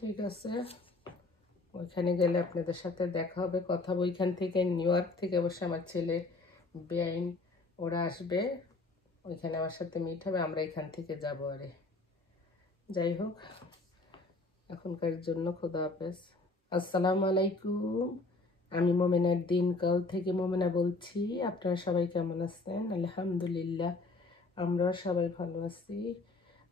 ঠিক আছে, ওইখানে গেলে আপনাদের সাথে দেখা হবে, কথা। ওইখান থেকে নিউ ইয়র্ক থেকে অবশ্যই আমার ছেলে বেআইন ওরা আসবে, ওইখানে আমার সাথে মিট হবে, আমরা এখান থেকে যাবো। আরে যাই হোক, এখনকার জন্য খোদা হাফেজ। আসসালামু আলাইকুম, আমি মোমেনার দিনকাল থেকে মোমেনা বলছি। আপনারা সবাই কেমন আছেন? আলহামদুলিল্লাহ, আমরা সবাই ভালো আছি।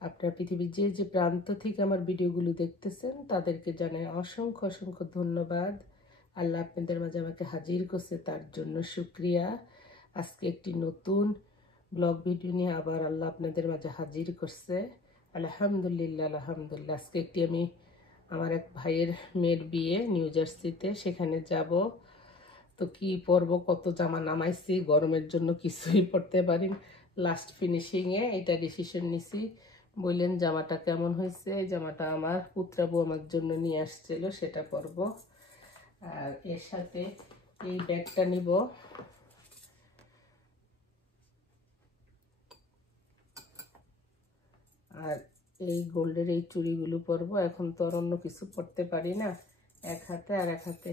আপনারা পৃথিবীর যে যে প্রান্ত থেকে আমার ভিডিওগুলো দেখতেছেন তাদেরকে জানাই অসংখ্য অসংখ্য ধন্যবাদ। আল্লাহ আপনাদের মাঝে আমাকে হাজির করছে, তার জন্য শুকরিয়া। আজকে একটি নতুন ব্লগ ভিডিও নিয়ে আবার আল্লাহ আপনাদের মাঝে হাজির করছে। আলহামদুলিল্লাহ আলহামদুলিল্লাহ। আজকে একটি আমি আমার এক ভাইয়ের মেয়ের বিয়ে নিউ জার্সিতে, সেখানে যাব। তো কি পরবো, কত জামা নামাইছি, গরমের জন্য কিছুই পরতে পারি। লাস্ট ফিনিশিংয়ে এটা ডিসিশন নিছি। বললেন জামাটা কেমন হয়েছে? এই জামাটা আমার পুত্রাবু আমার জন্য নিয়ে আসছিল, সেটা পরবো। আর এর সাথে এই ব্যাগটা নিব। আর এই গোল্ডের এই চুড়িগুলো পরবো। এখন তো আর অন্য কিছু পরতে পারি না, এক হাতে আর এক হাতে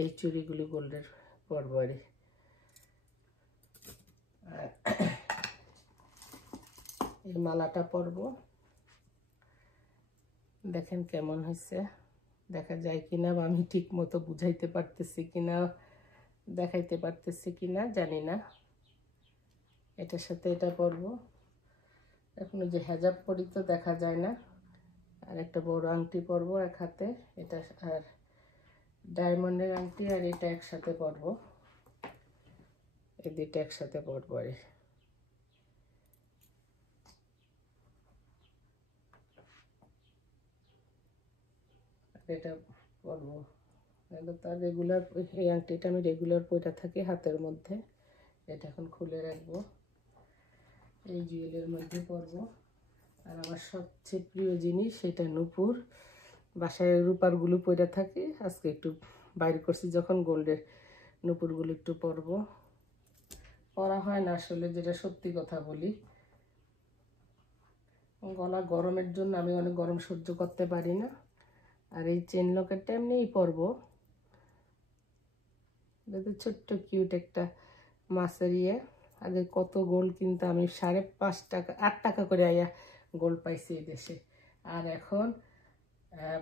এই চুড়িগুলো গোল্ডের পরবো। আর এই মালাটা পরবো। দেখেন কেমন হয়েছে, দেখা যায় কিনা, আমি ঠিক মতো বুঝাইতে পারতেছি কিনা, দেখাইতে পারতেছি কিনা জানি না। এটার সাথে এটা পরবো। এখন যে হেজাব পরি তো দেখা যায় না। আর একটা বড় আংটি পরবো এক হাতে, এটা আর ডায়মন্ডের আংটি, আর এটা একসাথে পরবো। এই দুইটা একসাথে পরবো। আর এটা পরবো। তার রেগুলার এই আংটিটা আমি রেগুলার পরে থাকি হাতের মধ্যে, এটা এখন খুলে রাখবো। এই জুয়েলের মধ্যে পরবো। আর আমার সবচেয়ে প্রিয় জিনিস সেটা নূপুর, বাসায় রূপারগুলো পরে থাকি, আজকে একটু বাইরে করছি যখন গোল্ডের নূপুরগুলো একটু পরবো। পরা হয় না আসলে, যেটা সত্যি কথা বলি। গলা গরমের জন্য আমি অনেক গরম সহ্য করতে পারি না। আর এই চেন লকেটটা এমনিই পরবো। যাতে ছোট্ট কিউট একটা মাছের ইয়ে। আগে কত গোল্ড কিনতে আমি 5.5 টাকা 8 টাকা করে আয়া গোল্ড পাইছি এই দেশে, আর এখন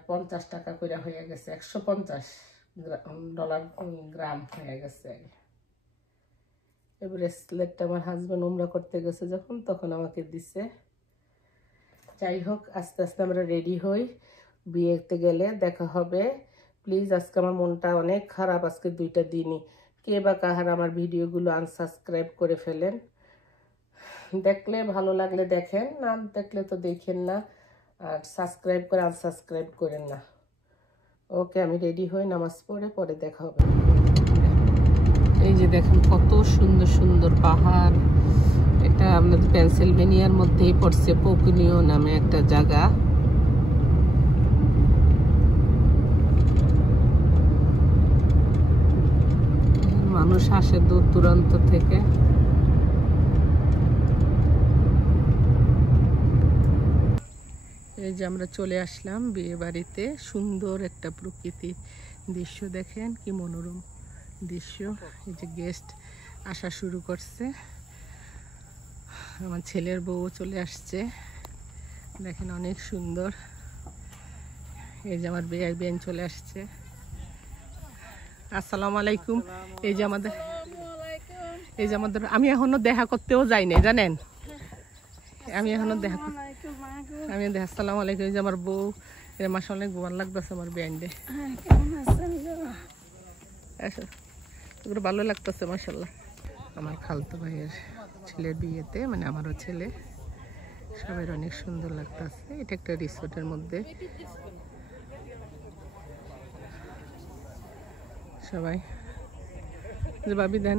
50 টাকা করে হয়ে গেছে, $150 গ্রাম হয়ে গেছে। এবারে ব্রেসলেটটা আমার হাজব্যান্ড উমরা করতে গেছে যখন, তখন আমাকে দিছে। যাই হোক, আস্তে আস্তে আমরা রেডি হই, বিয়েতে গেলে দেখা হবে। প্লিজ, আজকে আমার মনটা অনেক খারাপ, আজকে 2টা দিনই। কে বা কাহার আমার ভিডিওগুলো আনসাবস্ক্রাইব করে ফেলেন। দেখলে ভালো লাগলে দেখেন, না দেখলে তো দেখেন না। আর সাবস্ক্রাইব করে আনসাবস্ক্রাইব করেন না। ওকে, আমি রেডি হই, নামাজ পড়ে দেখা হবে। এই যে দেখেন কত সুন্দর সুন্দর পাহাড়। এটা আমাদের পেনসিলভেনিয়ার মধ্যেই পড়ছে, পোকুনিও নামে একটা জায়গা। মানুষ আসে দূর দূরান্ত থেকে। এই যে আমরা চলে আসলাম বিয়ে বাড়িতে। সুন্দর একটা প্রকৃতির দৃশ্য, দেখেন কি মনোরম দৃশ্য। এই যে গেস্ট আসা শুরু করছে, আমার ছেলের বউ চলে আসছে, দেখেন অনেক সুন্দর। এই যে আমার বেআইন চলে আসছে। আসসালামু আলাইকুম। এই যে আমাদের আমি এখনো দেখা করতেও যাই নাই, জানেন। আমি এখনো আসসালামু আলাইকুম। এই যে আমার বউ, এর মাসে অনেক গোয়ান লাগতেছে আমার বেআইনডে। এগুলো ভালো লাগতেছে মাশাআল্লাহ। আমার খালতো ভাইয়ের ছেলের বিয়েতে, মানে আমারও ছেলে, সবাই অনেক সুন্দর লাগতেছে। এটা একটা রিসোর্টের মধ্যে সবাই। যে ভাবি দেন,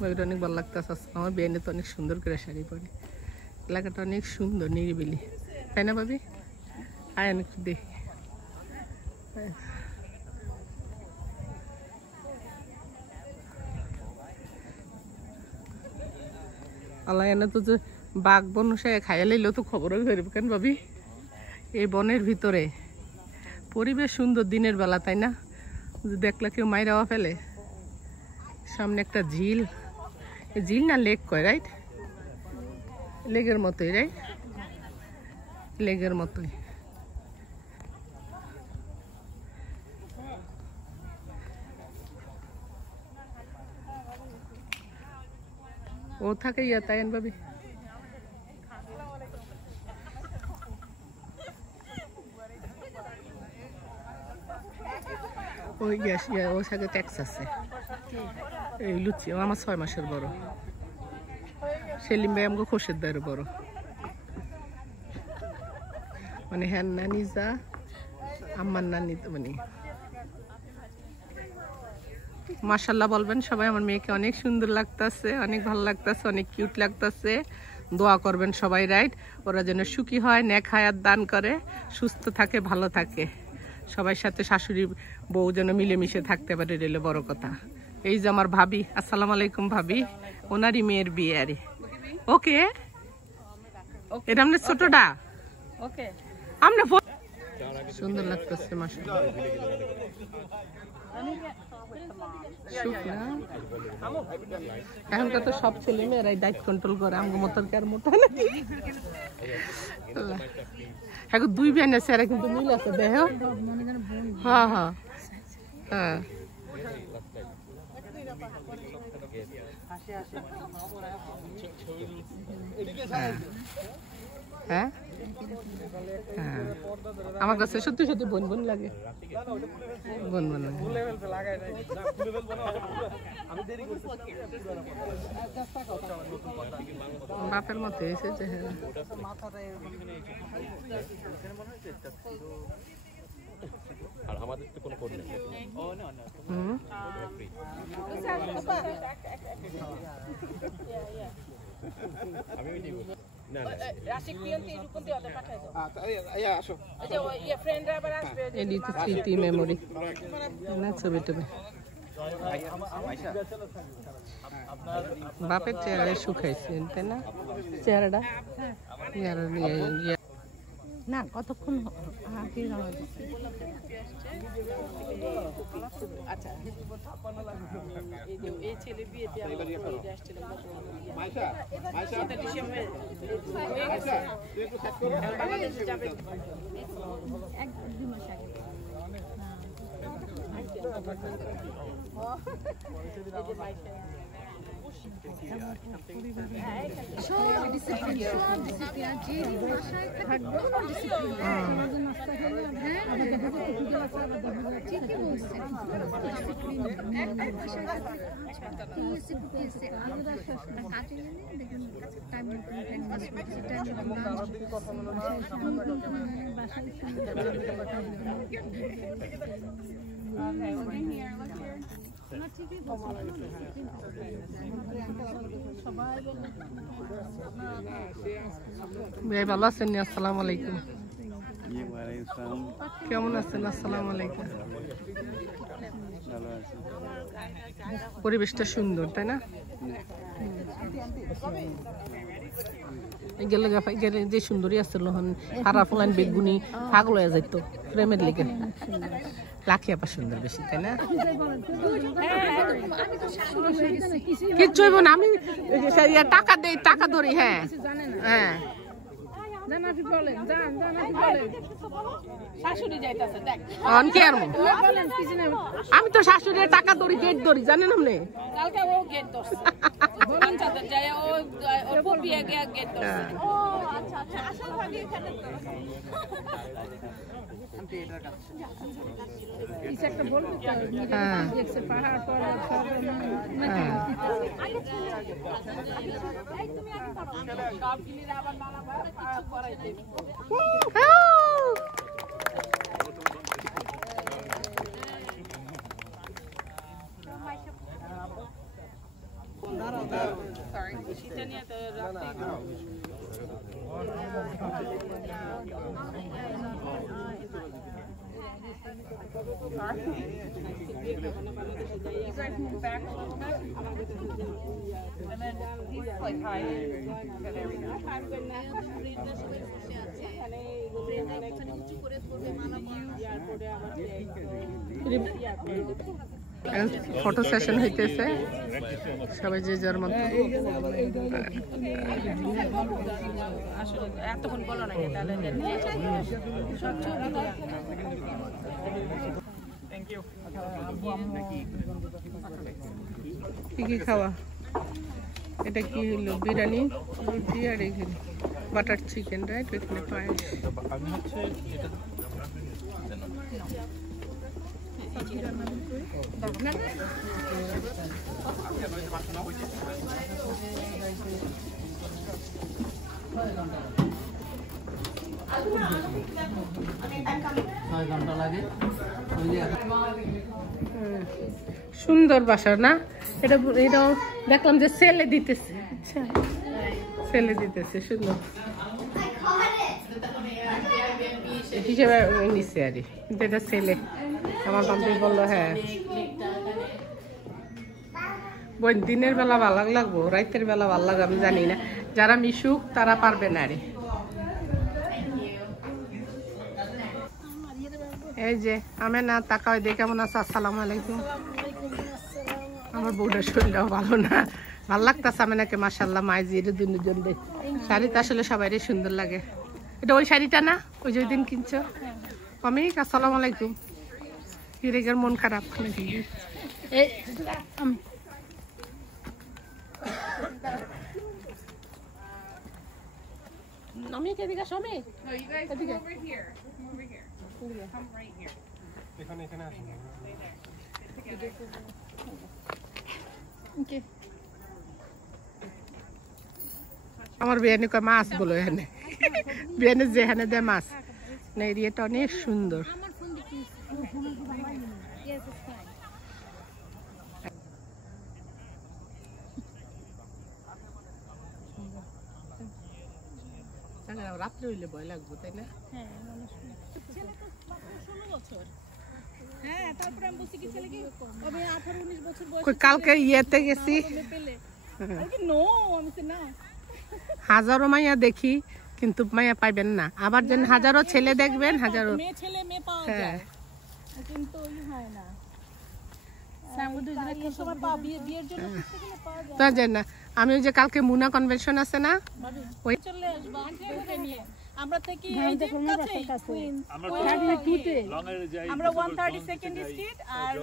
ভাবিটা অনেক ভালো লাগতেছে। আমার বেআইনে তো অনেক সুন্দর করে শাড়ি পরে। এলাকাটা অনেক সুন্দর, নিরিবিলি, তাই না ভাবি? আয় আমি একটু দেখি। আল্লাহ, এনে তো যে বাঘ বনসায় খাইয়া লাইলেও তো খবরও ধরব কেন ভাবি? এই বনের ভিতরে পরিবেশ সুন্দর দিনের বেলা, তাই না? দেখলা কেউ মাইরাওয়া ফেলে। সামনে একটা ঝিল, ঝিল না লেক কয়, রাইট? লেগের মতোই, রাইট? লেগের মতোই। ও থাকে ইয়া তাইন ভাবি। ওই গ্যাস ইয়া ওর সাথে ট্যাক্স আছে। এই লুচি ও আমার 6 মাসের বড়। সেলিম ভাই আমাকে খোসের দায়ের বড়। মানে হ্যাঁ নানি যা আমার নানি তো মানে মাশাআল্লাহ বলবেন সবাই। আমার মেয়েকে অনেক সুন্দর লাগতেছে, অনেক ভালো লাগতেছে, অনেক কিউট লাগতেছে। দোয়া করবেন সবাই, রাইট? ওরা যেন সুখী হয়, নেক হায়াত দান করে, সুস্থ থাকে, ভালো থাকে। সবার সাথে শাশুড়ি বউ যেন মিলেমিশে থাকতে পারে, রেলে বড় কথা। এই যে আমার ভাবি, আসসালামু আলাইকুম ভাবি, ওনারই মেয়ের বিয়ে আরে। ওকে এটা আমাদের ছোটটা। ওকে আমরা সুন্দর লাগতেছে মাশাআল্লাহ। এখনকার তো সব ছেলে মেয়েরাই ডাইট কন্ট্রোল করে, আমগো মতন কার মোটা নাকি। এখন 2 বেন আছে, এরা কিন্তু মিল আছে দেহ। হ্যাঁ হ্যাঁ হ্যাঁ হ্যাঁ হ্যাঁ আমার কাছে সত্যি সত্যি বোন বোন লাগে, বোন বোন লাগে। বাপের মতো এসেছে। আর আমাদের তো কোনো কোড নেই। আমি ওই দিব না না রাশিক পিয়ন্তি রূপন্তি ওদের পাঠাই দাও। আচ্ছা আসো আচ্ছা ইয়া ফ্রেন্ড আবার আসবে। এডিট স্মৃতি মেমোরি না ছবি টবি। বাপের চেহারা শুকাইছে তাই না? চেহারাটা না কতক্ষণ আগে আচ্ছা এই ছেলে বিয়েতে যাবে 1-2 মাস আগে। ভালো আছেন? আসসালামু আলাইকুম। কেমন আছেন? আসসালামু আলাইকুম। পরিবেশটা সুন্দর তাই না? গেলে গেলে যে সুন্দরী আসছিল হারা ফুলান বেগুনি পাগল হয়ে যাইতো প্রেমের লেগে। লাখি আপা সুন্দর বেশি তাই না? কিচ্ছু হইব না, আমি টাকা দেই, টাকা ধরি। হ্যাঁ হ্যাঁ আমি তো শাশুড়ি টাকা ধরি, গেট ধরি, জানেন আপনি? Sorry, she's done You guys move back a little bit. And then he's like hiding. Okay, there we go. Photo session হইতেছে, সবাই যে যার মতো। এতক্ষণ বলো না তাহলে কি কি খাওয়া? এটা কি হলো? বিরিয়ানি, রুটি আর এখানে বাটার চিকেন, রাইট? এখানে পায়েস। সুন্দর বাসা না এটা? এটাও দেখলাম যে সেলে দিতেছে। আচ্ছা, সেলে দিতেছে, সুন্দর হিসেবে নিচ্ছে আর কিন্তু এটা সেলে। আমার বান্ধবী বললো হ্যাঁ বোন দিনের বেলা ভালো লাগবো, রাতের বেলা ভালো লাগবে আমি জানি না, যারা মিশুক তারা পারবে না রে। এই যে আমি না তাকাও দিয়ে কেমন আছে? আসসালামু আলাইকুম। আমার বউটার শরীরটাও ভালো না, ভালো লাগতেছে আমি নাকি মাশাল্লাহ মাইজির দুজন দেখ শাড়িটা আসলে সবারই সুন্দর লাগে। এটা ওই শাড়িটা না ওই যে ওই দিন কিনছো? আমি আসসালামু আলাইকুম। হিরেগের মন খারাপ নাকি? আমি এদিকে সময় এদিকে আমার বিরিয়ানি কয় মাছ বলো এখানে, বিরিয়ানি যেখানে দেয় মাছ না। এরিয়াটা অনেক সুন্দর। রাত্রে হইলে ভয় লাগবো, তাই না? কালকে ইয়েতে গেছি, হাজারো মাইয়া দেখি কিন্তু মাইয়া পাইবেন না। আবার যেন হাজারো ছেলে দেখবেন, হাজারো হ্যাঁ তা জানি না। আমি ওই যে কালকে মুনা কনভেনশন আছে না, ওই আমরা থেকে এই যে কাছে আমরা 132nd স্ট্রিট আর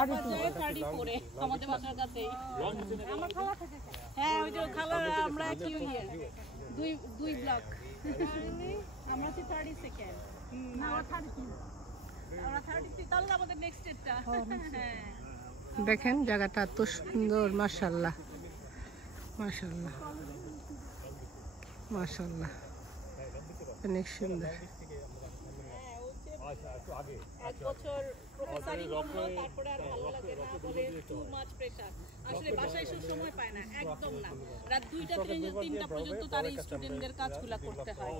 আমাদের 34 এ আমাদের বাসার কাছে আমার খালা থাকে। হ্যাঁ ওই যে খালা আমরা কি ইয়ে দুই ব্লক আমরা 32nd না 33 আমরা 33 তাহলে আমাদের নেক্সট এটা। হ্যাঁ দেখেন জায়গাটা এত সুন্দর, মাশাআল্লাহ মাশাআল্লাহ মাশাআল্লাহ, অনেক সুন্দর। এক বছর প্রফেসরি হলো, তারপরে আর ভালো লাগে না, বলে টু মাচ প্রেসার। আসলে বাসায় সব সময় পায় না, একদম না। রাত 2টা 3টা পর্যন্ত তার স্টুডেন্টদের কাজগুলো করতে হয়।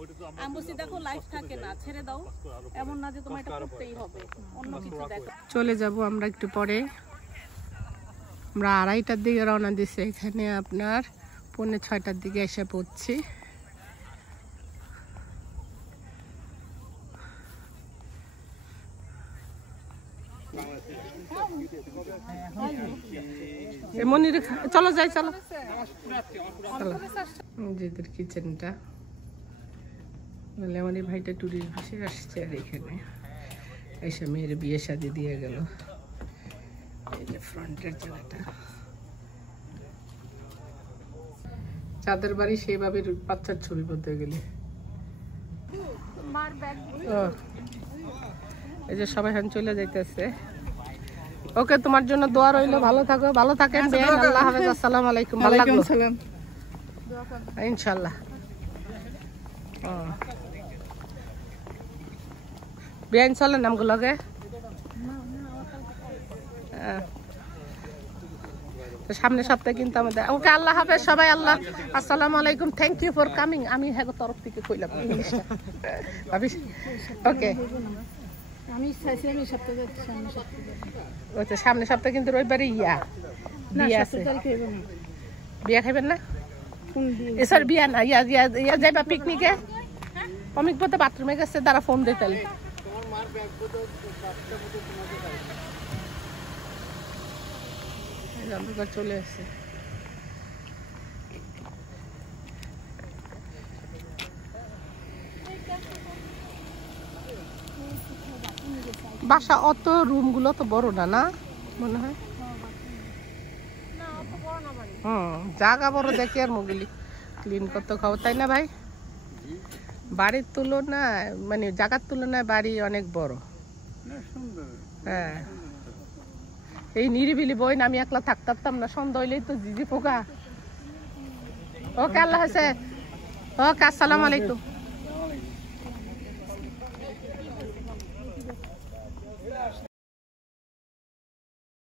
আমি বলছি দেখো লাইফ থাকে না, ছেড়ে দাও, এমন না যে তোমার এটা করতেই হবে, অন্য কিছু দেখো। চলে যাব আমরা একটু পরে। আমরা 2:30টার দিকে রওনা দিছি, এখানে আপনার 5:45টার দিকে এসে পড়ছি। মনির চলো যাই, চলো চলো। নিজেদের কিচেনটা বলে আমার ভাইটা টুরিস্ট ভিসে আসছে আর এখানে এসে মেয়ের বিয়ে শাদি দিয়ে গেল। এই যে ফ্রন্টের জায়গাটা, চাঁদের বাড়ি সেইভাবে বাচ্চার ছবি বলতে গেলে। এই যে সবাই এখন চলে যাইতেছে। ওকে, তোমার জন্য দোয়া রইলো, ভালো থাকো, ভালো থাকেন। আল্লাহ হাফেজ, আসসালামু আলাইকুম। ভালো লাগলো ইনশাল্লাহ। বেআইন চলেন নামগুলোকে। সামনের সপ্তাহে কিন্তু আমাদের। ওকে, আল্লাহ হাফেজ সবাই। আল্লাহ আসসালামু আলাইকুম, থ্যাংক ইউ ফর কামিং। আমি হ্যাঁ তরফ থেকে কইলাম ইংলিশটা। ওকে, আমি চাইছিলাম এই সপ্তাহে সামনের সপ্তাহে কিন্তু রবিবারে বিয়ে আছে। বিয়ে খাইবেন না? ফোন দিয়ে এসর বিয়া না ইয়া ইয়া ইয়া যাইবা পিকনিকে অমিক পথে বাথরুমে গেছে তারা ফোন দিতে চলে আসছে বাসা অত রুম গুলো তো বড় না না মনে হয় জায়গা বড় দেখি আর মোগুলি ক্লিন করতে খাও তাই না ভাই বাড়ির তুলনায় মানে জায়গার তুলনায় বাড়ি অনেক বড় হ্যাঁ এই নিরিবিলি বই না আমি একলা থাকতাম না সন্ধ্যা হইলেই তো জিজি পোকা ওকে আল্লাহ হাফেজ ওকে আসসালামু আলাইকুম